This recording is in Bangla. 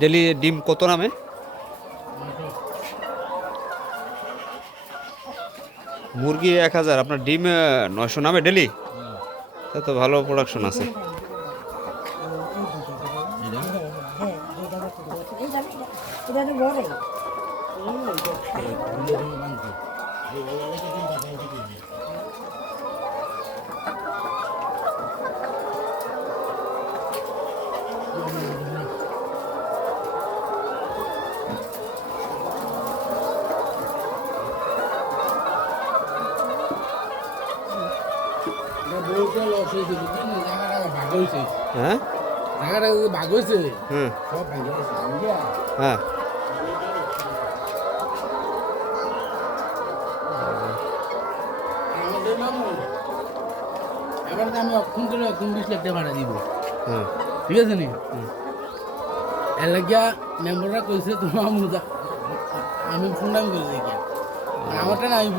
ডেলি ডিম কত নামে? মুরগি 1000, আপনার ডিম 900 নামে ডেলি? তা তো ভালো প্রোডাকশন আছে। হ্যাঁ ভাগ হয়েছে হ্যাঁ সব ভাঙে গেছে হ্যাঁ। এবার আমি অক্ষণ করে 20 লাখ টাকা ভাড়া দিব, হ্যাঁ ঠিক আছে নি? এর লাগিয়া মেম্বাররা কইছে তোমার আমি ফোন নাম করে দেখি আমারটা না আমি